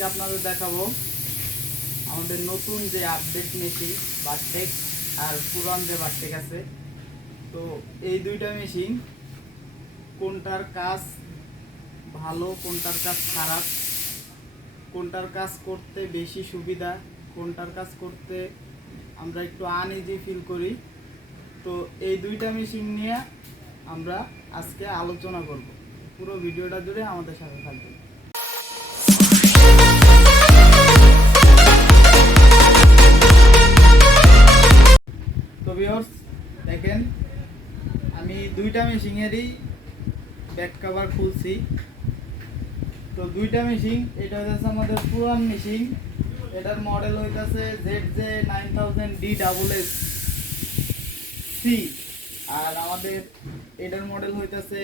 আজকে আপনাদের দেখাবো আমাদের নতুন যে আপডেট মেশিন বারটেক আর পুরান যে বারটেক আছে। তো এই দুইটা মেশিন কোনটার কাজ ভালো, কোনটার কাজ খারাপ, কোনটার কাজ করতে বেশি সুবিধা, কোনটার কাজ করতে আমরা একটু আনইজি ফিল করি। তো এই দুইটা মেশিন নিয়ে আমরা আজকে আলোচনা করব। পুরো ভিডিওটা জুড়ে আমাদের সাথে থাকবে। তো ভিউয়ার্স দেখেন, আমি দুইটা মেশিনেরই ব্যাক কভার খুলছি। তো দুইটা মেশিন, এটা হচ্ছে আমাদের পুরান মেশিন, এটার মডেল হইতেছে ZJ9000D+C, আর আমাদের এটার মডেল হইতেছে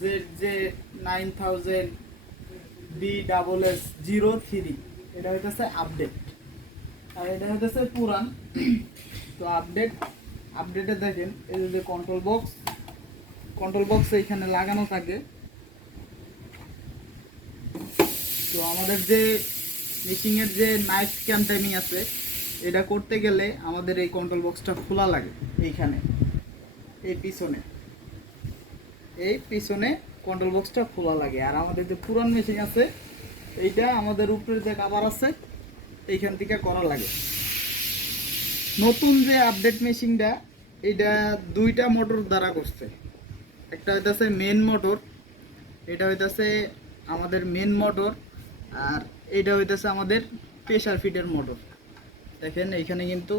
ZJ9000D+S03। এটা হইতেছে আপডেট আর এটা হইতেছে পুরান। তো আপডেটে দেখেন এই যে কন্ট্রোল বক্স এইখানে লাগানো থাকে। তো আমাদের যে মেশিনের যে নাইফ ক্যাম টাইমিং আছে, এটা করতে গেলে আমাদের এই কন্ট্রোল বক্সটা খোলা লাগে। এইখানে এই পিছনে কন্ট্রোল বক্সটা খোলা লাগে। আর আমাদের যে পুরান মেশিন আছে, এইটা আমাদের উপরে যে কভার আছে এইখান থেকে করা লাগে। নতুন যে আপডেট মেশিনটা, এটা দুইটা মোটর দ্বারা করছে। একটা হইতেছে মেন মোটর, এটা হইতেছে আমাদের মেন মোটর, আর এটা হইতেছে আমাদের প্রেসার ফিটের মোটর। দেখেন এইখানে কিন্তু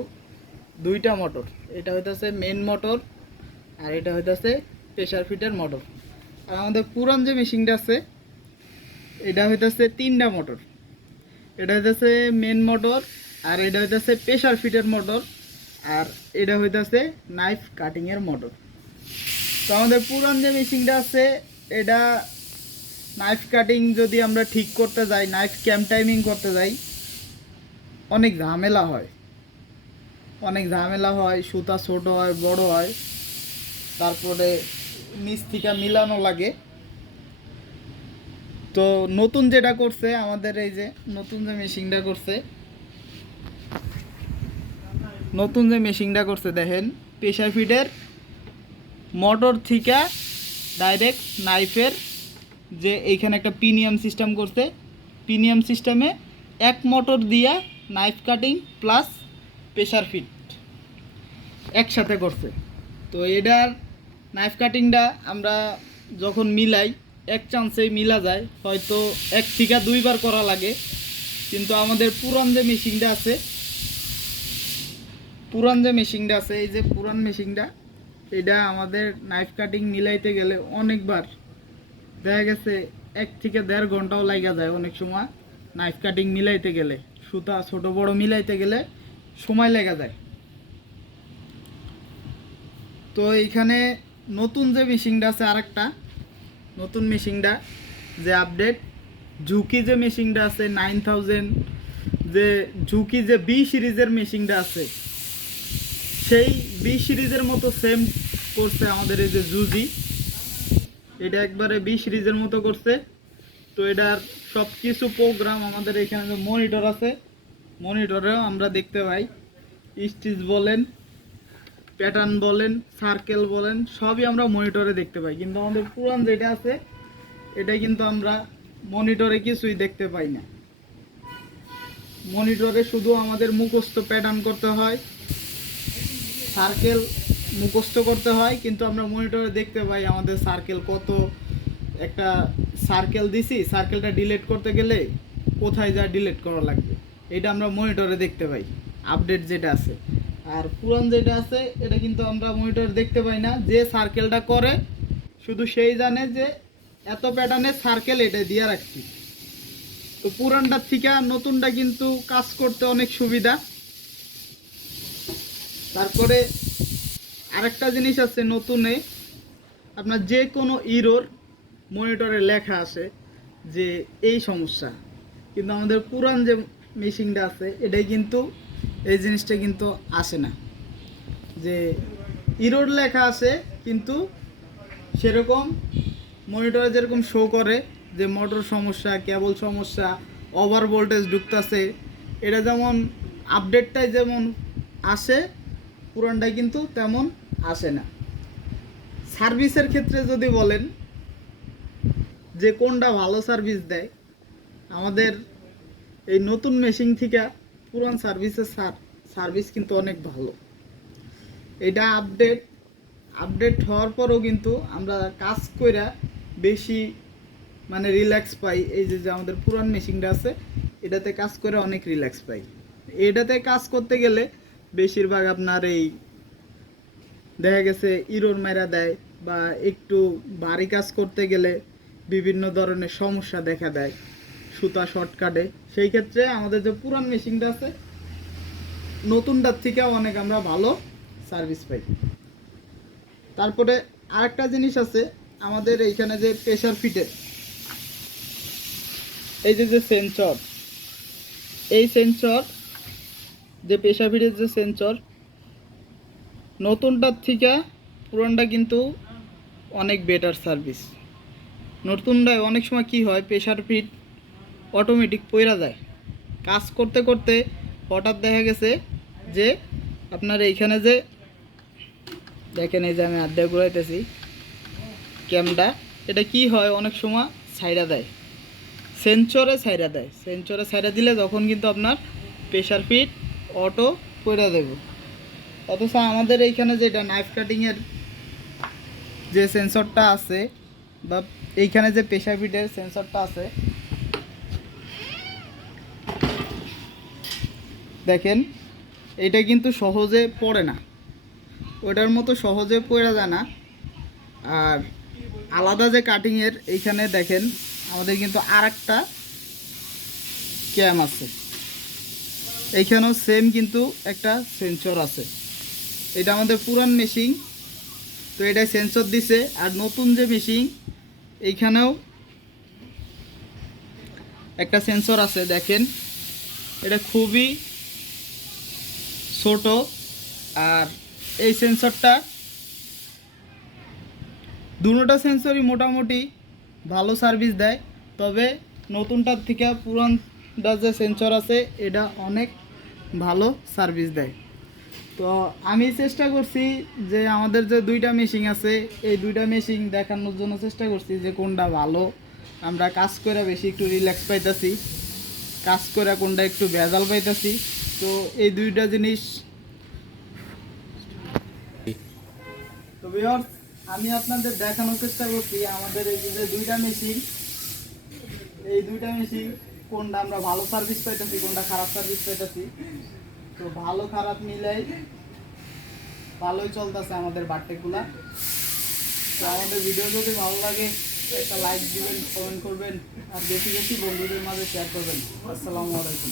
দুইটা মোটর, এটা হইতেছে মেন মোটর আর এটা হইতেছে প্রেসার ফিটের মোটর। আর আমাদের পুরান যে মেশিনটা আছে, এটা হইতেছে তিনটা মোটর, এটা হইতেছে মেন মোটর, আর এটা হইতেছে প্রেসার ফিটের মোটর, আর এটা হইতেছে নাইফ কাটিংয়ের মোটর। তো আমাদের পুরান যে মেশিনটা আছে, এটা নাইফ কাটিং যদি আমরা ঠিক করতে যাই, নাইফ ক্যাম টাইমিং করতে যাই, অনেক ঝামেলা হয়। সুতা ছোট হয়, বড় হয়, তারপরে নিচ থেকে মিলানো লাগে। তো নতুন যেটা করছে আমাদের, এই যে নতুন যে মেশিনটা করছে দেখেন, প্রেসার ফিটের মোটর থেকে ডাইরেক্ট নাইফের যে এইখানে একটা প্রিমিয়াম সিস্টেম করছে, প্রিমিয়াম সিস্টেমে এক মোটর দিয়া knife cutting plus pressure fit একসাথে করছে। তো এটার নাইফ কাটিংটা আমরা যখন মিলাই, এক চান্সেই মিলা যায়, হয়তো এক থেকে দুইবার করা লাগে। কিন্তু আমাদের পুরান যে মেশিনটা আছে, এই যে পুরান মেশিনটা, এটা আমাদের নাইফ কাটিং মিলাইতে গেলে অনেকবার দেখা গেছে 1 থেকে 1.5 ঘন্টাও লাগা যায়। অনেক সময় নাইফ কাটিং মিলাইতে গেলে, সুতা ছোট বড় মিলাইতে গেলে সময় লেগে যায়। তো এইখানে নতুন যে মেশিনটা আছে, আরেকটা নতুন মেশিনটা যে আপডেট জুকি যে মেশিনটা আছে 9000, যে জুকি যে B সিরিজের মেশিনটা আছে, সেই B সিরিজের মতো সেম করছে আমাদের এই যে জুজি। এটা একবারে B সিরিজের মতো করছে। তো এটার সব কিছু প্রোগ্রাম আমাদের এখানে যে মনিটর আছে, মনিটরেও আমরা দেখতে পাই। স্টিচ বলেন, প্যাটার্ন বলেন, সার্কেল বলেন, সবই আমরা মনিটরে দেখতে পাই। কিন্তু আমাদের পুরান যেটা আছে, এটা কিন্তু আমরা মনিটরে কিছুই দেখতে পাই না। মনিটরে শুধু আমাদের মুখস্থ প্যাটার্ন করতে হয়, সার্কেল মুখস্থ করতে হয়, কিন্তু আমরা মনিটরে দেখতে পাই আমাদের সার্কেল কত। একটা সার্কেল দিছি, সার্কেলটা ডিলিট করতে গেলে কোথায় যা ডিলিট করা লাগবে, এটা আমরা মনিটরে দেখতে পাই আপডেট যেটা আছে। আর পুরান যেটা আছে, এটা কিন্তু আমরা মনিটরে দেখতে পাই না। যে সার্কেলটা করে শুধু সেই জানে যে এত প্যাটার্নের সার্কেল এটা দিয়ে রাখছি। তো পুরানটার থেকে নতুনটা কিন্তু কাজ করতে অনেক সুবিধা। তারপরে আরেকটা জিনিস আছে নতুনে, আপনার যে কোনো ইরোর মনিটরে লেখা আসে যে এই সমস্যা, কিন্তু আমাদের পুরান যে মেশিনটা আছে, এটাই কিন্তু এই জিনিসটা কিন্তু আসে না। যে ইরোর লেখা আসে, কিন্তু সেরকম মনিটরে যেরকম শো করে যে মোটর সমস্যা, কেবল সমস্যা, ওভার ভোল্টেজ ঢুকতেছে, এটা যেমন আপডেটটাই যেমন আসে পুরানটাই কিন্তু তেমন আসে না। সার্ভিসের ক্ষেত্রে যদি বলেন যে কোনটা ভালো সার্ভিস দেয়, আমাদের এই নতুন মেশিন থেকে পুরান সার্ভিসের সার্ভিস কিন্তু অনেক ভালো। এটা আপডেট হওয়ার পরও কিন্তু আমরা কাজ কইরা বেশি মানে রিল্যাক্স পাই। এই যে আমাদের পুরান মেশিনটা আছে এটাতে কাজ করে অনেক রিল্যাক্স পাই। এটাতে কাজ করতে গেলে বেশিরভাগ আপনার এই দেখা গেছে ইরোর মেরা দেয়, বা একটু ভারী কাজ করতে গেলে বিভিন্ন ধরনের সমস্যা দেখা দেয়, সুতা শর্ট কাটে। সেই ক্ষেত্রে আমাদের যে পুরান মেশিনটা আছে নতুনটার থেকে অনেক আমরা ভালো সার্ভিস পাই। তারপরে আরেকটা জিনিস আছে আমাদের এইখানে যে প্রেসার ফিটের এই যে সেন্সর, এই সেন্সর যে প্রেসার ফিটের যে সেন্সর নতুনটার থেকে পুরানটা কিন্তু অনেক বেটার সার্ভিস। নতুনটায় অনেক সময় কি হয়, প্রেসার ফিট অটোমেটিক পইরা যায়, কাজ করতে করতে হঠাৎ দেখা গেছে যে আপনার এইখানে যে দেখেন এই যে আমি আড্ডা ঘুরাইতেছি ক্যামটা, এটা কি হয় অনেক সময় ছাইড়া দেয়, সেন্সরে ছাইড়া দিলে তখন কিন্তু আপনার প্রেসার ফিট অটো পইরা দেব। অথচ আমাদের এইখানে যেটা নাইফ কাটিংয়ের যে সেন্সরটা আছে বা এইখানে যে প্রেসার ফিটের সেন্সরটা আছে দেখেন এটা কিন্তু সহজে পড়ে না, ওটার মতো সহজে পড়ে যায় না। আর আলাদা যে কাটিংয়ের এইখানে দেখেন আমাদের কিন্তু আর একটা ক্যাম আছে, এইখানেও সেম কিন্তু একটা সেন্সর আছে। এটা আমাদের পুরান মেশিন, তো এটাই সেন্সর দিছে। আর নতুন যে মেশিন এইখানেও একটা সেন্সর আছে, দেখেন এটা খুবই ছোট। আর এই সেন্সরটা দুটোটা সেন্সরই মোটামুটি ভালো সার্ভিস দেয়, তবে নতুনটার থেকে পুরানটা যে সেন্সর আছে এটা অনেক ভালো সার্ভিস দেয়। তো আমি চেষ্টা করছি যে আমাদের যে দুইটা মেশিন আছে এই দুইটা মেশিন দেখানোর জন্য চেষ্টা করছি যে কোনটা ভালো, আমরা কাজ করে বেশি একটু রিল্যাক্স পাইতেছি, কাজ করে কোনটা একটু ভেজাল পাইতেছি। তো এই দুইটা জিনিস তো ভিউয়ার্স আমি আপনাদের দেখানোর চেষ্টা করছি আমাদের এই যে দুইটা মেশিন, এই দুইটা মেশিন কোনটা আমরা ভালো সার্ভিস পাইতেছি কোনটা খারাপ সার্ভিস পাইতেছি। তো ভালো খারাপ মিলাই ভালোই চলতেছে আমাদের বারট্যাকগুলা। তো আমাদের ভিডিও যদি ভালো লাগে একটা লাইক দিবেন, কমেন্ট করবেন, আর বেশি বেশি বন্ধুদের মাঝে শেয়ার করবেন। আসসালামু আলাইকুম।